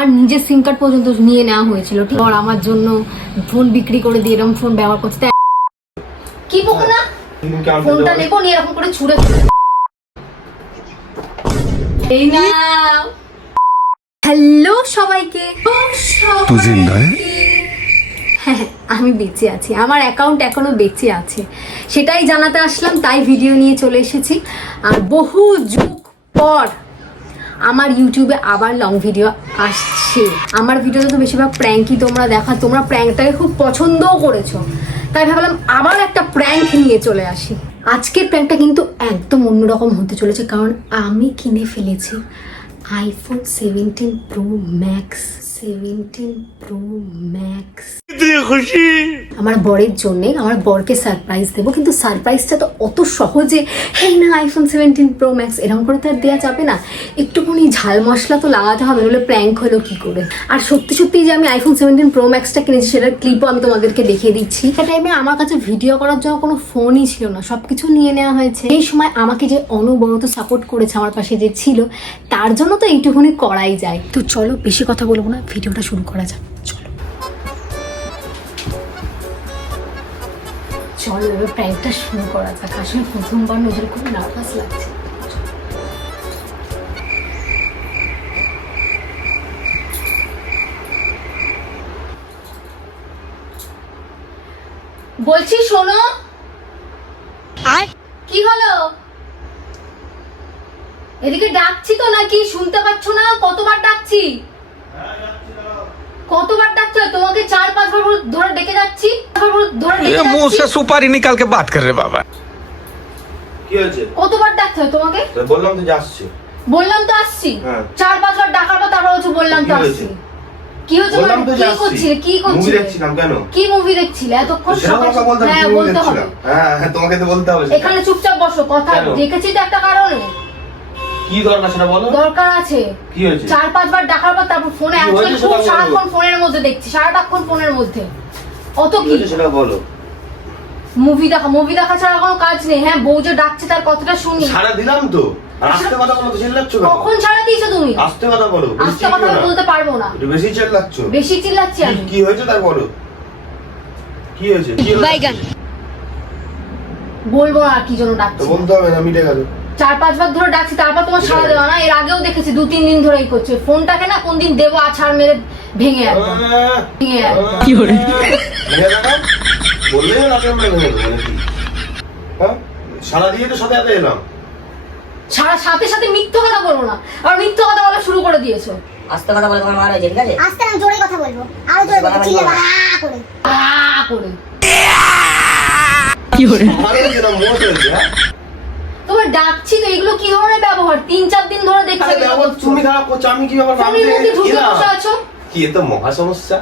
আর নিজের সিম কার্ড পর্যন্ত নিয়ে নেওয়া হয়েছিল, ঠিক আর আমার জন্য ফোন বিক্রি করে দিয়ে এরকম ফোন ব্যবহার করতে কি বকো না, ফোনটা নেবো নিয়ে এরকম করে ছুঁড়ে এই না। হ্যালো সবাইকে, হ্যাঁ আমি বেঁচে আছি, আমার অ্যাকাউন্ট এখনো বেঁচে আছে, সেটাই জানাতে আসলাম, তাই ভিডিও নিয়ে চলে এসেছি। আর বহু যুগ পর আমার ইউটিউবে আবার লং ভিডিও আসছে। আমার ভিডিওতে তো বেশিরভাগ প্র্যাঙ্কই তোমরা দেখা, তোমরা প্র্যাঙ্কটাকে খুব পছন্দও করেছো, তাই ভাবলাম আবার একটা প্র্যাঙ্ক নিয়ে চলে আসি। আজকের প্র্যাঙ্কটা কিন্তু একদম অন্যরকম হতে চলেছে, কারণ আমি কিনে ফেলেছি iPhone 17 pro max. 17 pro max খুশি আমার বরের জন্য, আমার বরকে সারপ্রাইজ দেবো, কিন্তু সারপ্রাইজটা তো অত সহজে হ্যাঁ না আইফোন 17 প্রো ম্যাক্স এরকম করে তো আর দেওয়া যাবে না, একটুখানি ঝাল মশলা তো লাগাতে হবে, নাহলে প্র্যাঙ্ক হলো কি করে। আর সত্যি সত্যি যে আমি আইফোন 17 প্রো ম্যাক্সটা কিনেছি সেটার ক্লিপও আমি তোমাদেরকে দেখিয়ে দিচ্ছি। সেই টাইমে আমার কাছে ভিডিও করার জন্য কোনো ফোনই ছিল না, সবকিছু নিয়ে নেওয়া হয়েছে। এই সময় আমাকে যে অনবরত সাপোর্ট করেছে, আমার পাশে যে ছিল, তার জন্য তো এইটুকুনি করাই যায়। তো চলো বেশি কথা বলবো না, ভিডিওটা শুরু করা যাক। চলো এবার প্র্যাঙ্কটা শুরু করা যাক। আসলে প্রথমবার নিজের খুব নার্ভাস লাগছে। বলছি শোনো, আর কি হলো? এদিকে ডাকছি তো, নাকি শুনতে পাচ্ছ না? কতবার ডাকছি, কতবার ডাকছো? তোমাকে 4-5 বার ধরে ডেকে যাচ্ছি, मुंह से सुपारी निकाल के बात कर रहे बाबा। কি হয়েছে? কতবার ডাকছো তোমাকে? বললাম তো যে আসছি। বললাম তো আসছি, 4-5 বার ডাকার পর তারপর হচ্ছে বললাম তো আসছি। কি হয়েছে? কি করছিলে? কি করছিলে? মুভি দেখছিলাম। কেন? কি মুভি দেখছিলে এতক্ষণ? হ্যাঁ বলতে হবে। হ্যাঁ তোমাকে তো বলতে হবে। এখানে চুপচাপ বসো, কথা দেখেছি তো একটা কারণে। কি দরকার সেটা বলো। দরকার আছে। কি হয়েছে? 4-5 বার ডাকার পর তারপর ফোনে আজকাল খুব সারাক্ষণ ফোনের মধ্যে দেখছি, সারাক্ষণ ফোনের মধ্যে। অত কি সেটা বলো। মুভি দেখা ছাড়া কোনো কাজ নেই। হ্যাঁ বউ যে ডাকছে তার কথাটা শুনি। সারা দিলাম তো। আর আস্তে কথা বলো তো, চিল্লাচ্ছ কেন? কখন ছাড়া দিয়েছো তুমি? আস্তে কথা বলো। আস্তে কথা বলতে পারবো না। একটু বেশি চিল্লাচ্ছ। বেশি চিল্লাচ্ছি আমি। কি হয়েছে তাই বলো। কি হয়েছে? বাইগান বলবো আর কি জন্য ডাকছি। তো বলতে হবে না, মিটে গেল। 4-5 বার ধরে ডাকছি, তারপর তোমার সাড়া দেওয়া না। এর আগেও দেখেছি 2-3 দিন ধরেই করছে। ফোনটাকে না কোন দিন দেবো আছাড় মেরে ভেঙে একদম ভেঙে কি করে বললে না কেমন ভেঙে মানে কি? হ্যাঁ সারা দিয়ে তো সাথে সাথে এলাম। সাথে সাথে মিথ্যে কথা বলবো না, আর মিথ্যে কথা বলা শুরু করে দিয়েছো। আস্তে কথা বলে তোমার মার হয়েছে, ঠিক আছে? আস্তে না, জোরে কথা বলবো, আরো জোরে বলবো, চিল্লে করে করে কি করে আরে যেটা মোট হয়েছে। হ্যাঁ তোমার ডাকছি তো, এগুলো কি ধরনের ব্যবহার? 3-4 দিন ধরে দেখছি। তুমি খারাপ করছো, আমি কি ব্যাপার? ফোনের মধ্যে ঢুকে বসে আছো। কি এত মহা সমস্যা?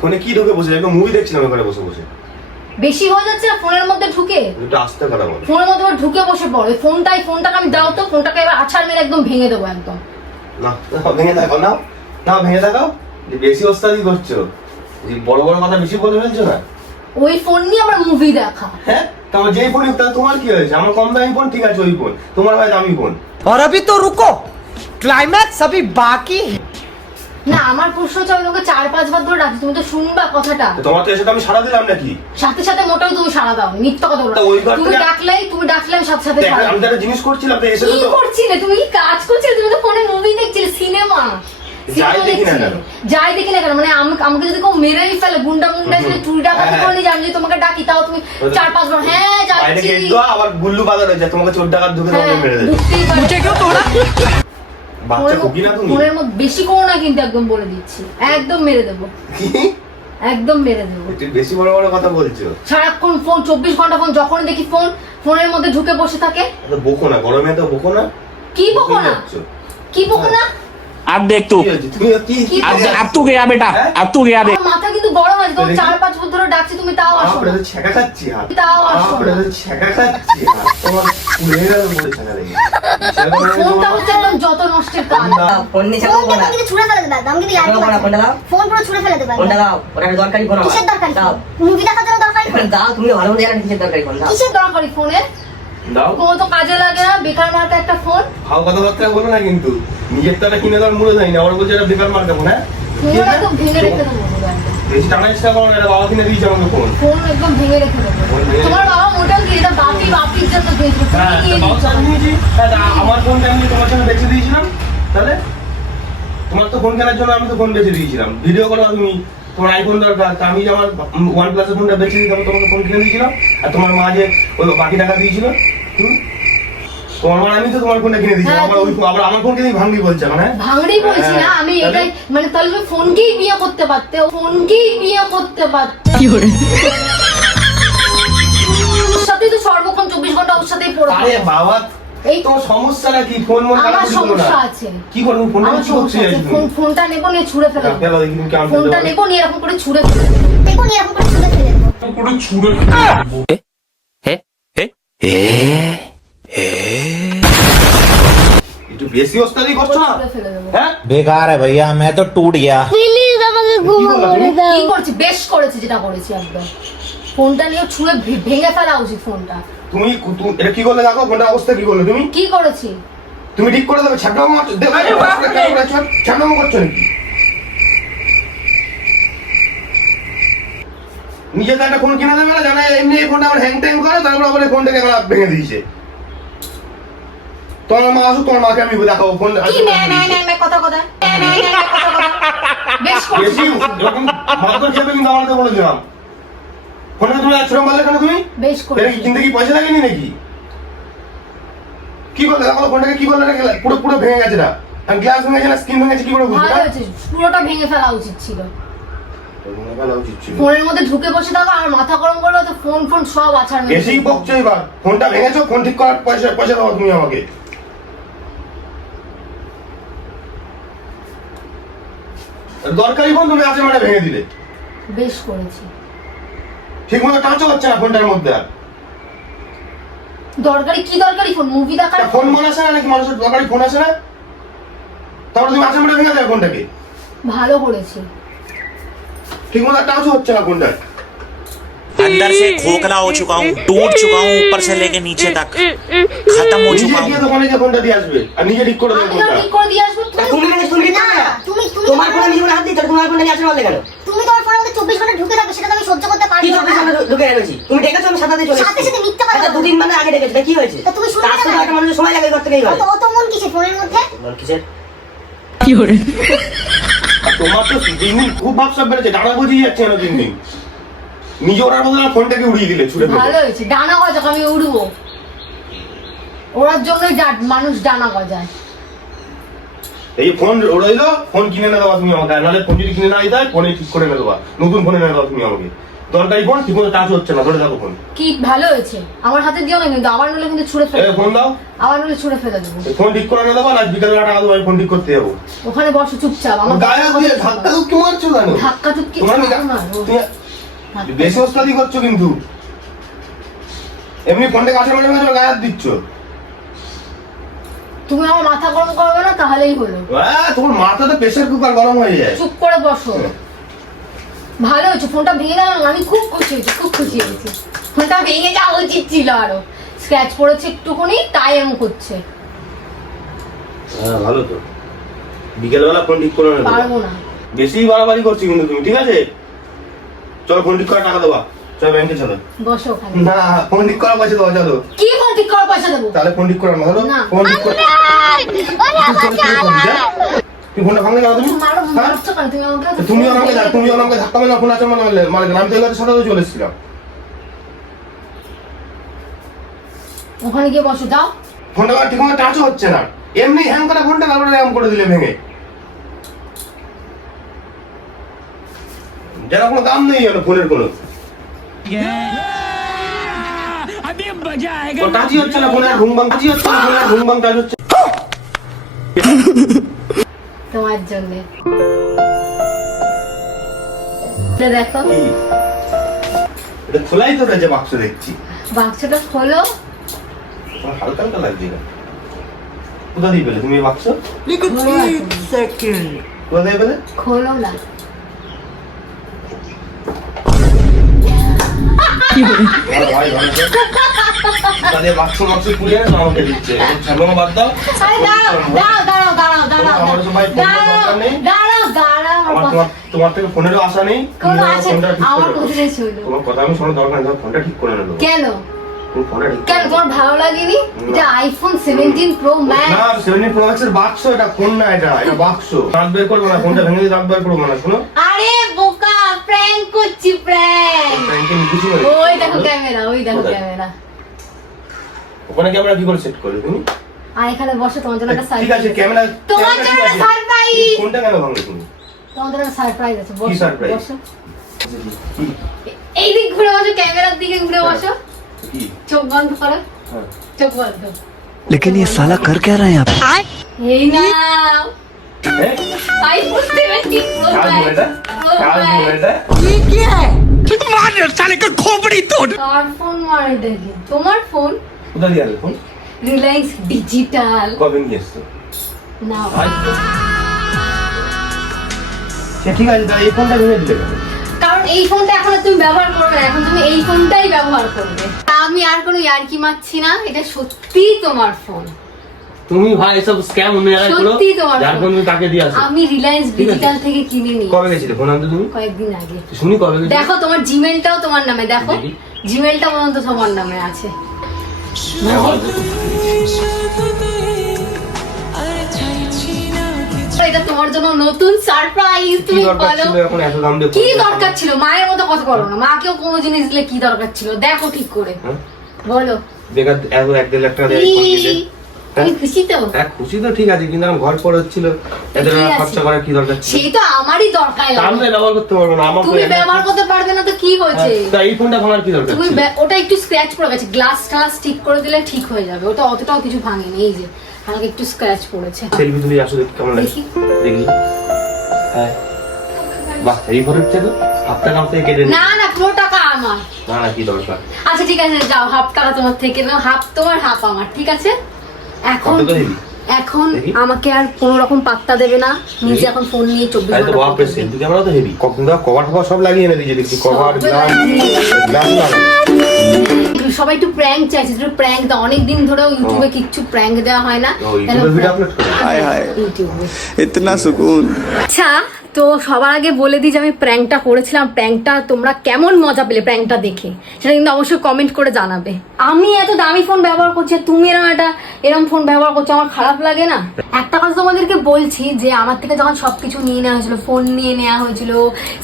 ফোনে কি ঢুকে বসে? একটা মুভি দেখছিলাম এখানে বসে বসে। বেশি হয়ে যাচ্ছে না ফোনের মধ্যে ঢুকে? একটু আস্তে কথা বলো। ফোনের মধ্যে ঢুকে বসে পড়ো। ফোনটাকে আমি দাও তো, ফোনটাকে এবার আছাড় মেরে একদম ভেঙে দেবো একদম। না ভেঙে থাকো, না না ভেঙে থাকো। বেশি ওস্তাদি করছো, বড় বড় কথা বেশি বলে ফেলছো না। ওই ফোন নিয়ে আমার মুভি দেখা। হ্যাঁ তোমার যেই ফোন তোমার কি হয়েছে? আমার কম দামি ফোন ঠিক আছে, ওই ফোন তোমার ভাই দামি ফোন। और अभी तो रुको, क्लाइमैक्स अभी बाकी है। না আমার প্রশ্ন হচ্ছে, আমি তোমাকে 4-5 বার ধরে ডাকছি, তুমি তো শুনবা কথাটা। তোমার তো এসে তো আমি সারা দিলাম নাকি? সাথে সাথে মোটেও তুমি সাড়া দাও, মিথ্যা কথা বলো। তুমি ডাকলে আমি সাথে সাথে সাড়া আমি একটা জিনিস করছিলাম তো এসে কি করছিলে? তুমি কি কাজ করছিলে? তুমি তো ফোনে মুভি দেখছিলে, সিনেমা। যাই দেখি না কেন, মানে আমাকে যদি কেউ মেরেই ফেলে, গুন্ডা এসে চুরি ডাকাতি করলে জানি যে তোমাকে ডাকি, তাও তুমি 4-5 বার হ্যাঁ যাচ্ছি। আবার গুল্লু বাজার হয়ে যায়, তোমাকে চোর ডাকাত ঢুকে তোমাকে মেরে দেয়। বাচ্চা খুকি না তুমি? ফোনের মধ্যে বেশি করো না কিন্তু, একদম বলে দিচ্ছি, একদম মেরে দেবো, একদম মেরে দেবো। তুই বেশি বড় বড় কথা বলছো। সারাক্ষণ ফোন, 24 ঘন্টা ফোন, যখন দেখি ফোনের মধ্যে ঢুকে বসে থাকে। বকো না, গরমে তো বকো না। কি বকো না? কি বকো না? अब देख तू, अब तू गया बेटा, अब तू गया देख। মাথা কিন্তু গরম আছে, তোমার 4-5 বার ধরে ডাকছি, তুমি তাও আসো না। ছেঁকা খাচ্ছি হাত, তাও আসো না। ছেঁকা খাচ্ছি হাত, তোমার মেয়েরা বলে ছেঁকা লেগে। ফোনটা হচ্ছে একদম যত নষ্টের কাজ। ফোন নিয়ে চাপো না, কিন্তু ছুঁড়ে ফেলে দেবে একদম, কিন্তু ইয়ার ফোনটা দাও, ফোন পুরো ছুঁড়ে ফেলে দেবে। ফোনটা দাও, ওটা দরকারি ফোন। কিসের দরকারি? দাও, মুভি দেখার জন্য দরকারি ফোন দাও। তুমি ভালো মতো জানো কিসের দরকারি ফোন দাও। কিসের দরকারি ফোনের? দাও, কোনো তো কাজে লাগে না, বেকার মার্কা একটা ফোন। ভাও কথাবার্তা বলো না কিন্তু। নিজের টাকা কিনে দেওয়ার মূল্য দেয়নি, আবার বলছে এটা বেকার মার কেমন, হ্যাঁ? ফোন একদম ভেঙে রেখে দেবো মোবাইলটা। বেশি টানা চেষ্টা করো না, এটা বাবা কিনে দিয়েছে আমাকে ফোন। ফোন একদম ভেঙে রেখে দেবো। ফোন ভেঙে- তোমার বাবা মোটেও কি এটা বাপির জন্য দিয়েছে, তুমি হ্যাঁ, দিয়ে তা বাবার দিয়েছো। সাথে নিয়েছি, হ্যাঁ, তা আমার ফোনটা আমি তোমার সঙ্গে বেঁচে দিয়েছিলাম, তাহলে তোমার তো ফোন কেনার জন্য আমি তো ফোন বেঁচে দিয়েছিলাম। ভিডিও করো তুমি, তোমার আইফোন দরকার, তা আমি যে আমার OnePlus এর ফোনটা বেঁচে দিতাম, তোমাকে ফোন কিনে দিয়েছিলাম। আর তোমার মা যে ওই বাকি টাকা দিয়েছিল, তোমার মা আমি তো তোমার ফোনটা কিনে দিয়েছিলাম। হ্যাঁ, আবার আমার ফোনকে তুমি ভাঙবি বলছে, মানে ভাঙড়ি বলছি না আমি, তাহলে? এটাই মানে তাহলে তুমি ফোনকেই বিয়ে করতে পারতে, ফোনকেই বিয়ে করতে পারতে। ওর সাথেই তো সর্বক্ষণ 24 ঘন্টা ওর সাথেই পড়ে আরে থাকো। বাবা, এই এই তো সমস্যাটা কি? ফোন মন আমার সমস্যা আছে। কি করবো? ফোনটা আমার কি করতে সমস্যা আছে, চাইছি? ফোনটা নেবো নিয়ে ছুঁড়ে ফেলে দেবো। ফেলা দেখি তুমি কেমন ফোনটা নেবো নিয়ে এরকম করে ছুঁড়ে ফেলে দেবো। দেখুন এরকম করে ছুঁড়ে ফেলে দেবো। একটু বেশি ওস্তাদি করছো না? ছুঁড়ে ফেলে দেবো। হ্যাঁ? बेकार है भैया मैं तो टूट गया। প্লিজ আমাকে ক্ষমা করে দাও। কি করছি? বেশ করেছি যেটা করেছি একদম। ফোনটা নিয়ে ছুঁড়ে ভেঙে ফেলা উচিত ফোনটা। তুমি এটা কি করলে দেখো, ফোনটার অবস্থা কি করলে তুমি? কি করেছি? তুমি ঠিক করে দেবে, ছাপড়ামো করছো, ছাপড়ামো করছো নাকি? নিজে তো একটা ফোন কিনে দেবে না, জানা এমনি এই ফোনটা আমার হ্যাং ট্যাং করে, তারপর আবার এই ফোনটাকে আমার ভেঙে দিয়েছে। তোমার মা আসুক, তোমার মাকে আমি দেখাবো ফোন। কি কথা বেশ বেশি করেছি। এরকম মাথা খেপে কিন্তু আমাকে বলে দিলাম। ফোনটা তুমি ছোট মারলে কেন তুমি? বেশ এটা করেছি। কি কিনতে কি পয়সা লাগেনি নাকি? কি করলে দেখো ফোনটাকে, কি করলে? এটা পুরো পুরো ভেঙে গেছে না, আর গ্লাস ভেঙে গেছে না, স্ক্রিন ভেঙে গেছে, কি করে বুঝবো? ভালো হয়েছে, পুরোটা ভেঙে ফেলা উচিত ছিল। ফেলা উচিত ছিল। ফোনের মধ্যে ঢুকে বসে থাকো আর মাথা গরম করলে তো ফোন সব আছাড় মেরে বেশি ফেলবে। বকছো এবার। ফোনটা ভেঙেছো, ফোন ঠিক করার পয়সা দাও তুমি আমাকে। দরকারি ফোন তুমি আছে মানে ভেঙে দিলে। বেশ করেছি। ঠিক মতো টাচও হচ্ছে না ফোনটার মধ্যে আর। দরকারি ফোন, মুভি দেখার ফোন মনে আসে না নাকি? মানুষের দরকারি ফোন আসে না? তারপরে তুমি আছে মানে ভেঙে দেবে ফোনটাকে। ভালো করেছি। ঠিক মতো টাচও হচ্ছে না ফোনটার। अंदर से खोखला हो चुका हूँ, टूट चुका हूँ ऊपर से लेके नीचे तक, खत्म हो নিজে चुका গিয়ে हूँ। দোকানে গিয়ে ফোনটা দিয়ে আসবে আর নিজে ঠিক করে দেবে আমি ফোনটা। ঠিক করে দিয়ে আসবো। তুমি ভেঙেছো, তুমি ঠিক না করবে না? তুমি তুমি তোমার ফোনে আমি জীবনে হাত দিই, তাহলে তোমার ফোনে আমি আসলে বললে কেন? তুমি তোমার ফোনের মধ্যে 24 ঘন্টা ঢুকে থাকবে, সেটা তো আমি সহ্য করতে কি পারবো চব্বিশ না। ঘন্টা ঢুকে রেখেছি? তুমি ডেকেছো, আমি সাথে চলে সাথে সাথে মিথ্যা কথা আচ্ছা, বলো। 2 দিন মানে আগে ডেকেছো, তা কি হয়েছে? তা তুমি শুনবে কাজ তো না? একটা মানুষের সময় লাগে করতে গেলে অত অত মন কিসে ফোনের মধ্যে? তোমার কিসের? আর তোমার তো দিন দিন খুব ভাবসাব বেড়েছে, ডানা বুঝিয়ে যাচ্ছে না দিন দিন। নিজে ওরার বদলে আমার ফোনটাকে উড়িয়ে দিলে, ছুড়ে ফেলে। ভালো হয়েছে। ডানা গজাক, আমি উড়বো। ওরার জন্যই মানুষ ডানা গজায়। এই ফোন রইলো, ফোন কিনে এনে দেওয়া তুমি আমাকে, নাহলে ফোন যদি কিনে না দিতে হয়, ফোনে ঠিক করে এনে দেওয়া, নতুন ফোন এনে দেওয়া তুমি আমাকে। দরকারি ফোন ঠিক মতো টাচ হচ্ছে না, ধরে থাকো ফোন। কি ভালো হয়েছে। আমার হাতে দিও না কিন্তু, আমার নলে কিন্তু ছুঁড়ে ফেলে এই ফোন দাও, আমার নলে ছুঁড়ে ফেলে দেবো। এই ফোন ঠিক করে এনে দেবো, আর বিকেলবেলা টাকা দেবো, আমি ফোন ঠিক করতে যাবো। ওখানে বসো চুপচাপ। আমার গায়ে হাত দিয়ে ধাক্কা ধুক্কি মারছো কেন? ধাক্কা চুক্কি তোমার না। তুমি বেশি ওস্তাদি করছো কিন্তু। এমনি ফোনটা কাছে মেরে মেরে গায়ে হাত দিচ্ছ। তুমি আমার মাথা গরম করবে না, তাহলেই হলো। তোমার মাথাতে প্রেসার কুকার গরম হয়ে যায়। চুপ করে বসো। ভালো হয়েছে, ফোনটা ভেঙে গেল না, আমি খুব খুশি হয়েছি, খুব খুশি হয়েছি। ফোনটা ভেঙে যাওয়া উচিত ছিল আরো। স্ক্র্যাচ পড়েছে একটুখানি, তাই এমন করছে। হ্যাঁ ভালো তো। বিকেলবেলা ফোন ঠিক করে এনে দেবো। পারবো না। বেশি বাড়াবাড়ি করছি কিন্তু তুমি, ঠিক আছে? চলো ফোন ঠিক করে টাকা দেবা, চলো ব্যাংকে চলো। বসো ওখানে। না, ফোন ঠিক করা পয়সা দেওয়া, চলো। কি ফোন ঠিক করার পয়সা দেবো? তাহলে ফোন ঠিক করে আনো, ধরো না। ফোন ঠিক করে। তুমি ফোনটা ভাঙলে কেন তুমি? হ্যাঁ? মারছো কেন তুমি আমাকে? তুমি আমাকে ধাক্কা মেরে ফোন আছে মানে আমি তো এই সাথে চলে এসেছিলাম। ওখানে গিয়ে বসো, যাও। ফোনটা ঠিক মতো টাচও হচ্ছে না, এমনি হ্যাং করা ফোনটা তারপরে এরকম করে দিলে ভেঙে। যেন কোনো দাম নেই যেন ফোনের কোনো। টাচই হচ্ছে না ফোনের, ঘুমবাং টাচই হচ্ছে না ফোনের, ঘুমবাং টাচ হচ্ছে। তোমার জন্য দেখো, কি? এটা খোলাই তো রয়েছে বাক্স দেখছি। বাক্সটা খোলো। আমার হালকা হালকা লাগছে না। কোথা দিয়ে পেলে তুমি এই বাক্স? কোথা দিয়ে পেলে? খোলো না। ভাই ভালো আছে। তাদের বাক্স খুলে এনে আমাকে দিচ্ছে ছাগল বাদ দাও। আমার তো ভাই ফোনের দরকার নেই। আমার তোমার থেকে ফোনেরও আশা নেই। কোনো আছে ফোনটা ঠিক আমার করে কোথায় ছিল তোমার কথা আমি শোনার দরকার নেই, তোমার ফোনটা ঠিক করে নেবো। কেন তুমি ফোনটা ঠিক কেন তোমার ভালো লাগেনি? এটা আইফোন 17 প্রো ম্যাক্স। না 17 প্রো ম্যাক্সের বাক্স, এটা ফোন না, এটা বাক্স। দাঁত বের করবো না, ফোনটা ভেঙে দিয়ে দাঁত বের করবো না। শোনো আরে বোকা, প্র্যাঙ্ক করছি প্র্যাঙ্ক। ব্যাংকে কিছু নেই। ওই দেখো ক্যামেরা, ওই দেখো ক্যামেরা। ওখানে ক্যামেরা কি করে সেট করবে তুমি? আর এখানে বসে তোমার জন্য একটা ঠিক আছে, ক্যামেরা তোমার জন্য সারপ্রাইজ। ফোনটা কেন ভাঙলে তুমি? তোমার জন্য সারপ্রাইজ আছে। কি বসো surprise? বসো। এই দিক ঘুরে বসো, ক্যামেরার দিকে ঘুরে বসো। কি? চোখ বন্ধ করো, হ্যাঁ। চোখ বন্ধ। लेकिन ये साला कर क्या रहे हैं यहाँ पे? এই না হ্যাঁ? আইফোন 17 প্রো কাজ ম্যাক্স। মোবাইলটা? কাজ মোবাইলটা? কার ফোন মারে দেখি? তোমার ফোন? কোথা দিয়ে আনলে ফোন? রিলায়েন্স ডিজিটাল। কবে নিয়ে এসছো? না আজ তো। সে ঠিক আছে, তাহলে এই ফোনটা ভেঙে দিলে কেন? কারণ এই ফোনটা এখন আর তুমি ব্যবহার করবে না, এখন তুমি এই ফোনটাই ব্যবহার করবে। আমি আর কোনো ইয়ার্কি মারছি না, এটা সত্যিই তোমার ফোন। তুমি ভাই এসব স্ক্যাম অন্য জায়গায় করো, সত্যি তোমার যার ফোন। ফোন তুমি তাকে দিয়ে আসো। আমি রিলায়েন্স ঠিক আছে। ডিজিটাল থেকে কিনে নি কবে গেছিলে ফোন আনতে তুমি? কয়েকদিন আগে। শুনি কবে গেছিলে? দেখো তোমার জিমেলটাও তোমার নামে, দেখো দেখি। জিমেলটা পর্যন্ত তোমার নামে আছে। হ্যাঁ, বলো। এটা তোমার জন্য নতুন সারপ্রাইজ। কি তুমি দরকার বলো ছিল এখন এত দাম দিয়ে কি ফোন? দরকার ছিল? মায়ের মতো কথা বলো না, মাকেও কোনো জিনিস দিলে কি দরকার ছিল দেখো ঠিক করে হ্যাঁ? বলো। বেকার এত 1-1.5 লাখ টাকা দিয়ে ফোন কিনলে। তুমি খুশি তো? হ্যাঁ খুশি তো ঠিক আছে, কিন্তু আমার ঘর পড়ে হচ্ছিল, এত ঠিক টাকা আছে। খরচা করার কি দরকার ছিল? সেই তো আমারই দরকার। তা আমি তো ব্যবহার করতে পারবো না, আমার তুমি ব্যবহার করতে পারবে না তো কি হয়েছে? তা এই ফোনটা ভাঙার কি দরকার তুমি ছিল? ওটা একটু স্ক্র্যাচ পড়ে গেছে, গ্লাস টাস ঠিক করে দিলে ঠিক হয়ে যাবে। ওটা অতটাও কিছু ভাঙেনি, এই যে আমাকে একটু স্ক্র্যাচ পড়েছে। সেলফি তুলি আসো, দেখি কেমন লাগে। দেখি। দেখি। হ্যাঁ বাহ, এই ফোন হচ্ছে তো হাফ টাকা থেকে কেটে নি। না না, পুরো টাকা আমার। না না, কি দরকার? আচ্ছা ঠিক আছে, যাও, হাফ টাকা তোমার থেকে নাও, হাফ তোমার হাফ আমার, ঠিক আছে? এখন কত দিবি? এখন দেখি। আমাকে আর কোনো রকম পাত্তা দেবে না, নিজে দেখি। এখন ফোন নিয়ে 24 তাই তো ঘন্টা বাপরে, ফটো সেলফি ক্যামেরা তো হেভি। কভার ফভার সব লাগিয়ে এনে দিয়েছে দেখছি, কভার সব গ্লাস গ্লাস লাগা। দিই। সবাই একটু প্র্যাঙ্ক চাইছে, একটু প্র্যাঙ্ক দাও। অনেকদিন ধরেও ইউটিউবে কিচ্ছু প্র্যাঙ্ক দেওয়া হয় না। ও ইউটিউবে ভিডিও আপলোড করে। हाय हाय ইউটিউবে। इतना सुकून। আচ্ছা, তো সবার আগে বলে দিই যে আমি প্র্যাঙ্কটা করেছিলাম। প্র্যাঙ্কটা তোমরা কেমন মজা পেলে প্র্যাঙ্কটা দেখে, সেটা কিন্তু অবশ্যই কমেন্ট করে জানাবে। আমি এত দামি ফোন ব্যবহার করছি, আর তুমি এরকম ফোন ব্যবহার করছো, আমার খারাপ লাগে না? একটা কথা তোমাদেরকে বলছি, যে আমার থেকে যখন সবকিছু নিয়ে নেওয়া হয়েছিল, ফোন নিয়ে নেওয়া হয়েছিল,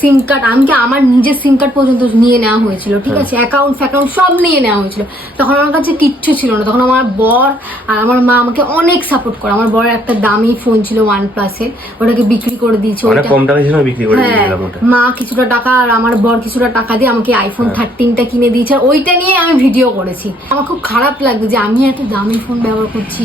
সিম কার্ড, এমনকি আমার নিজের সিম কার্ড পর্যন্ত নিয়ে নেওয়া হয়েছিল, ঠিক আছে, অ্যাকাউন্ট ফ্যাকাউন্ট সব নিয়ে নেওয়া হয়েছিল, তখন আমার কাছে কিচ্ছু ছিল না। তখন আমার বর আর আমার মা আমাকে অনেক সাপোর্ট করে। আমার বরের একটা দামি ফোন ছিল OnePlus এর, ওটাকে বিক্রি করে দিয়েছে। অনেক কম টাকা ছিল, বিক্রি করে হ্যাঁ, দিয়েছিলাম ওটা। মা কিছুটা টাকা আর আমার বর কিছুটা টাকা দিয়ে আমাকে আইফোন 13টা কিনে দিয়েছে, আর ওইটা নিয়ে আমি ভিডিও করেছি। আমার খুব খারাপ লাগবে যে আমি এত দামি ফোন ব্যবহার করছি,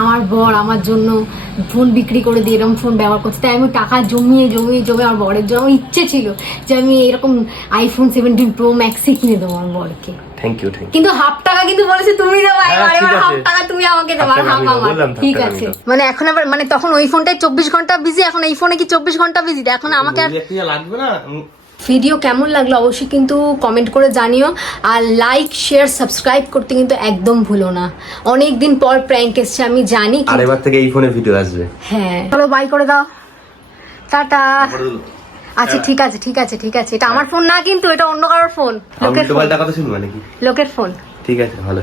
আমার বর আমার জন্য ফোন বিক্রি করে দিয়ে এরকম ফোন ব্যবহার করছি। তাই আমি টাকা জমিয়ে জমিয়ে জমিয়ে আমার বরের জন্য, আমার ইচ্ছে ছিল যে আমি এরকম আইফোন 17 প্রো ম্যাক্সই কিনে দেবো আমার বরকে। Thank you thank you. কিন্তু হাফ টাকা কিন্তু বলেছে তুমি দেবো, হ্যাঁ, ঠিক আছে। হাফ টাকা তুমি আমাকে দেবো, আর হাফ টাকা হাফ আমি দেবো, আমার। বললাম তো, ঠিক হাফ টাকা আছে, আমি দেবো। মানে এখন আবার মানে তখন ওই ফোনটায় 24 ঘন্টা বিজি, এখন এই ফোনে কি 24 ঘন্টা বিজি? এখন আমাকে আর দেখতে যা লাগবে না। ভিডিও কেমন লাগলো অবশ্যই কিন্তু কমেন্ট করে জানিও, আর লাইক শেয়ার সাবস্ক্রাইব করতে কিন্তু একদম ভুলো না। অনেক দিন পর প্র্যাঙ্ক এসছে আমি জানি, আর কিন্তু- এবার থেকে এই ফোনে ভিডিও আসবে। হ্যাঁ চলো বাই করে দাও, টাটা। আচ্ছা ঠিক আছে ঠিক আছে ঠিক আছে, এটা আমার ফোন না কিন্তু, এটা অন্য কারোর ফোন, আমি লোকের তো ফোন, পাল্টা কথা শুনবো নাকি? লোকের ফোন। ঠিক আছে, ভালো।